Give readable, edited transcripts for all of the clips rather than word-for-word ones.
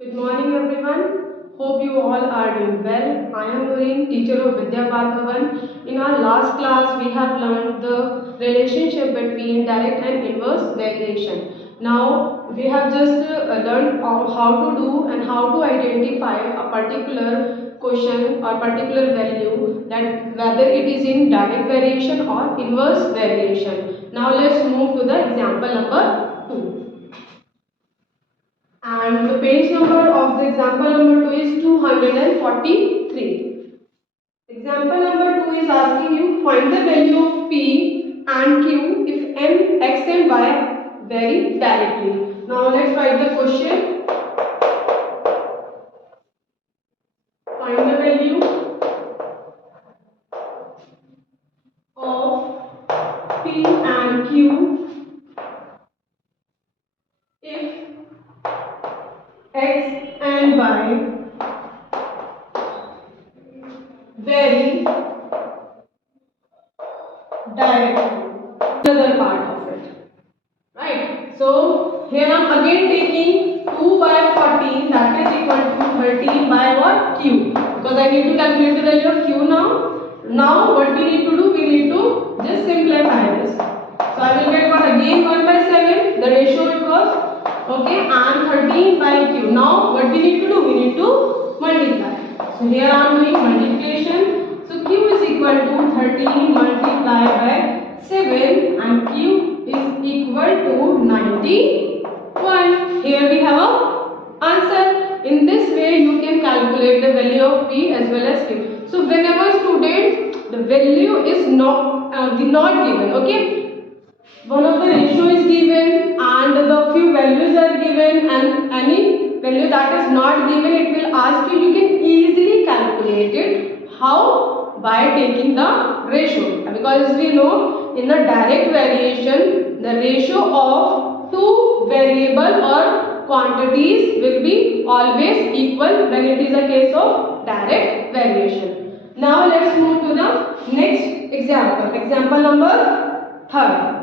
Good morning everyone. Hope you all are doing well. I am Noreen, teacher of Vidya Bhavan. In our last class, we have learned the relationship between direct and inverse variation. Now, we have just learned how to do and how to identify a particular question or particular value, that whether it is in direct variation or inverse variation. Now, let's move to the example number 2. And the page number of the example number 2 is 243. Example number 2 is asking you find the value of P and Q if M, X and Y vary directly. Now let's write the question. Find the value of P and Q if X and Y vary directly. Another part of it. Right. So here I am again taking 2 by 14, that is equal to 13 by what? Q. Because I need to calculate the value of Q now. Now what we need to do? We need to just simplify this. So I will get what again 1 by 7, the ratio it was. Okay, and 13 by Q. Now what we need to do? We need to multiply. So here I am doing multiplication. So Q is equal to 13 multiplied by 7 and Q is equal to 91. Here we have a answer. In this way you can calculate the value of P as well as Q. So whenever student the value is not given, okay, one of the ratio is given and the few values are given and any value that is not given, it will ask you, you can easily calculate it. How? By taking the ratio, because we know in the direct variation the ratio of two variable or quantities will be always equal when it is a case of direct variation. Now let's move to the next example. Example number 3.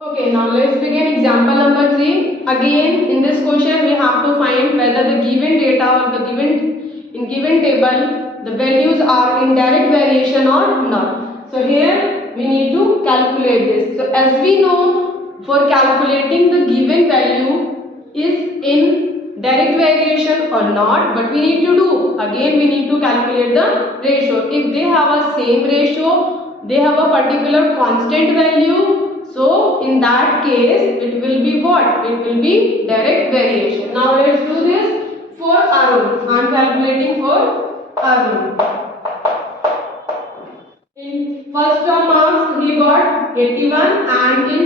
Okay, now let's begin example number 3. Again, in this question we have to find whether the given data or the given table the values are in direct variation or not. So here we need to calculate this. So as we know, for calculating the given value is in direct variation or not, what we need to do? Again we need to calculate the ratio. If they have a same ratio, they have a particular constant value, so in that case it will be what? It will be direct variation. Now let's do this for Arun. I am calculating for Arun. In first term marks he got 81 and in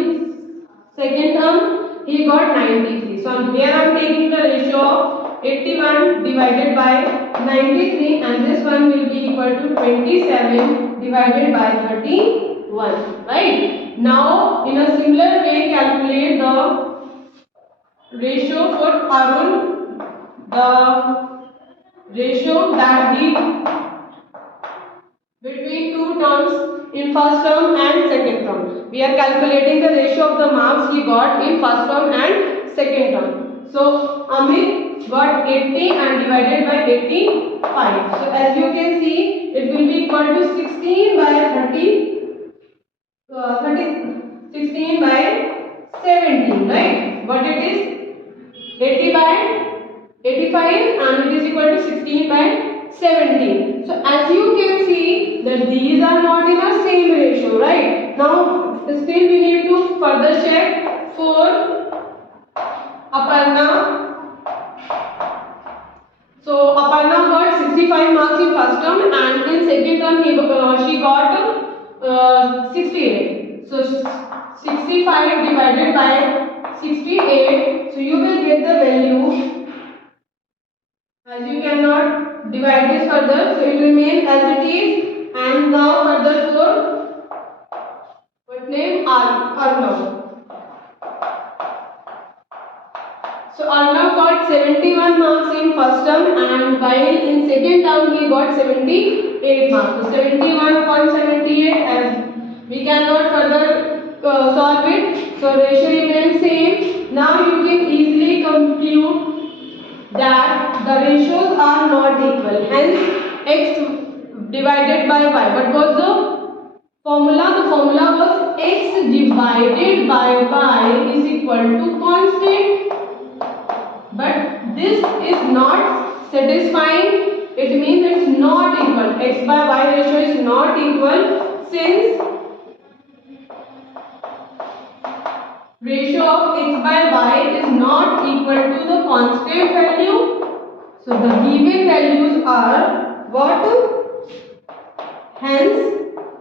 second term he got 93. So here I am taking the ratio of 81 divided by 93 and this one will be equal to 27 divided by 31. Right? Now in a similar way calculate the ratio for Arun, the ratio that he between two terms in first term and second term. We are calculating the ratio of the marks he got in first term and second term. So Amit got 80 and divided by 85. So as you can see, it will be equal to 16 by 16 by 17, right? But it is 80 by 85 and it is equal to 16 by 17. So as you can see that these are not in a same ratio, right? Now still we need to further check for Aparna. So Aparna got 65 marks in first term and in second term she got 68. So 65 divided by 68. So you will get the value. As you cannot divide this further, so it remains as it is. And now further for what name? Arnav. So Arnav got 71 marks in first term and while in second term he got 78 marks. So 71 upon 78, as we cannot further solve it. So ratio remains same. Now you can easily compute that the ratios are not equal. Hence x divided by y. What was the formula? The formula was x divided by y is equal to constant. But this is not satisfying. It means it's not equal. X by y ratio is not equal since ratio of x by y is not equal to the constant value. So the given values are what? Hence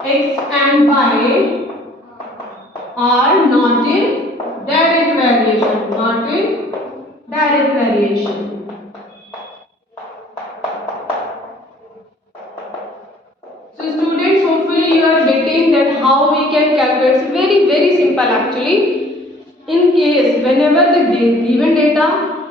x and y are not in direct variation. Not in direct variation. So students, hopefully you are getting that how we can calculate. It's very simple actually. In case whenever the given data,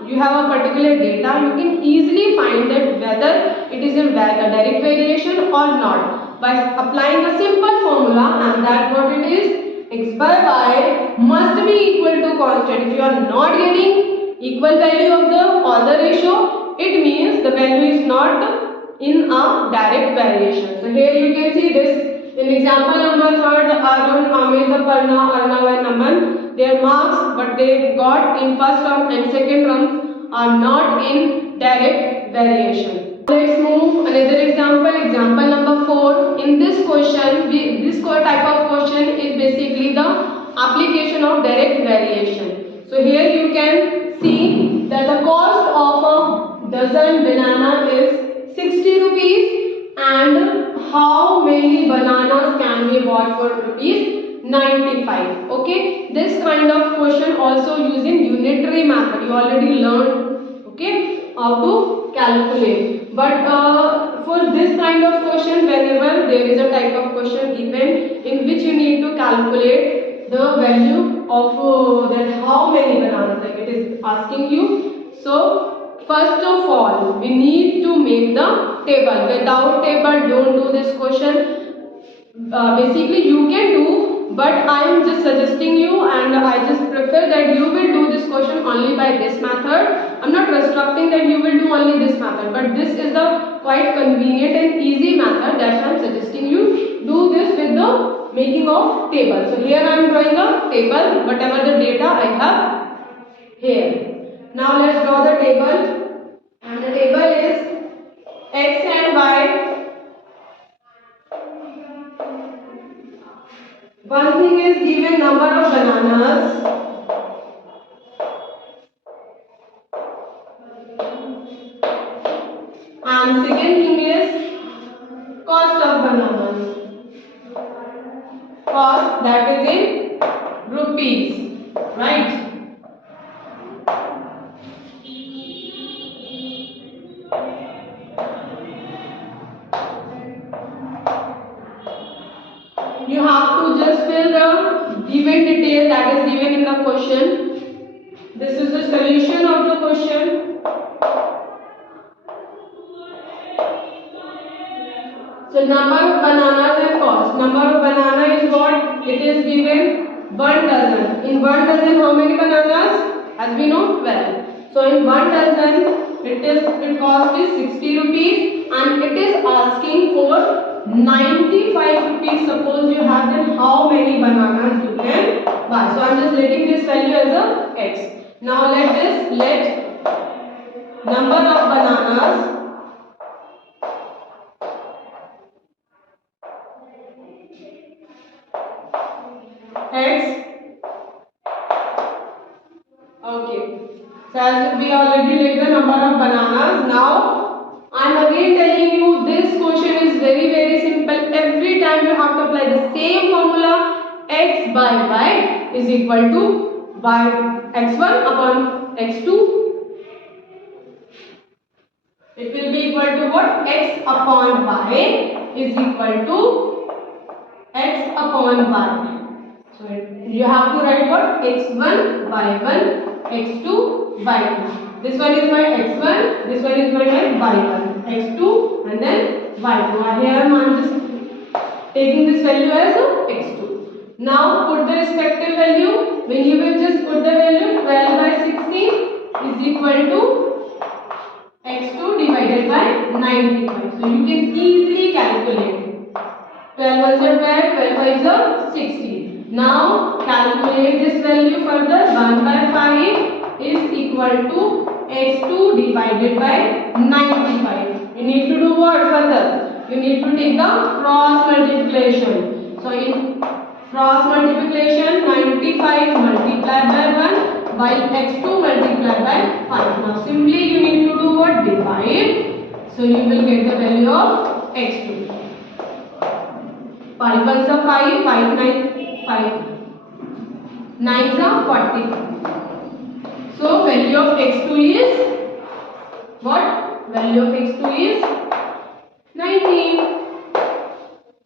you have a particular data, you can easily find that whether it is a direct variation or not by applying a simple formula, and that what it is, x by y must be equal to constant. If you are not getting equal value of the all the ratio, it means the value is not in a direct variation. So here you can see this in example number 3, Arun, Amit, Aparna, Arnav and Aman, their marks what they got in first term and second terms are not in direct variation. Let's move another example, example number 4. In this question, this type of question is basically the application of direct variation. So here you can see that the cost of a dozen banana is 60 rupees and how many bananas can be bought for rupees 95. Okay, this kind of question also using unitary method. You already learned, okay, how to calculate. But for this kind of question, whenever there is a type of question given in which you need to calculate the value of that how many bananas, like it is asking you. So first of all, we need to make the table. Without table, don't do this question. Basically, you can do, but I am just suggesting you, and I just prefer that you will do this question only by this method. I am not restricting that you will do only this method, but this is the quite convenient and easy method. That's why I am suggesting you do this with the making of table. So here I am drawing a table, whatever the data I have here. Now let's draw the table, and the table is x and y. One thing is given number of bananas, and second thing is cost of bananas. Cost, that is in rupees, right? You have to just fill the given detail that is given in the question. This is the solution of the question. So number of bananas and cost. Number of banana is what? It is given 1 dozen. In 1 dozen, how many bananas? As we know, 12. So in 1 dozen, it cost is 60 rupees, and it is asking for 95 rupees. Suppose you have, then how many bananas you can buy. So I am just letting this value as a x. Now let number of bananas x. Okay. So as we already let the number of bananas. Now I am again telling you this question is very simple. Every time you have to apply the same formula. X by y is equal to x1 upon x2. It will be equal to what? X upon y is equal to x upon y. So you have to write what? X1, y1, x2, y2. This one is my x1, this one is my y1, x2 and then y2. Here I am just taking this value as a x2. Now put the respective value. When you will just put the value, 12 by 16 is equal to x2 divided by 95. So you can easily calculate. 12 ones are 12, 12 fives are 16. Now calculate this value further. 1 by 5 is equal to x2 divided by 95. You need to do what further? You need to take the cross multiplication. So in cross multiplication, 95 multiplied by 1 while x2 multiplied by 5. Now simply you need to do what? Divide. So you will get the value of x2. 5 ones are 5, 5 9s are 40. So value of x2 is what? Value of x2 is 19.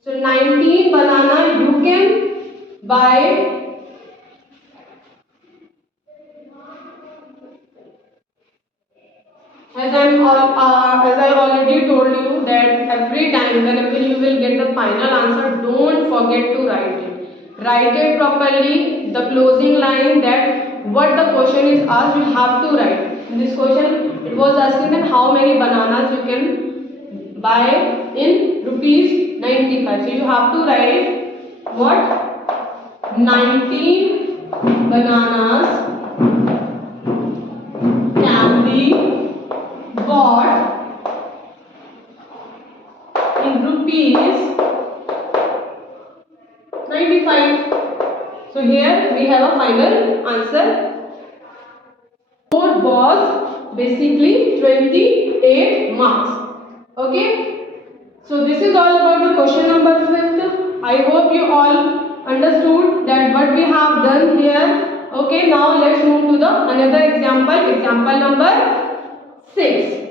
So 19 banana you can buy as I already told you that every time whenever you will get the final answer, don't forget to write it. Write it properly. The closing line that what the question is asked, you have to write. In this question, it was asking that how many bananas you can buy in rupees 95. So you have to write what? 19 bananas can be bought in rupees 95. So here we have a final answer. Score was basically 28 marks. Okay. So this is all about the question number 5th. I hope you all understood that what we have done here. Okay. Now let's move to the another example. Example number 6.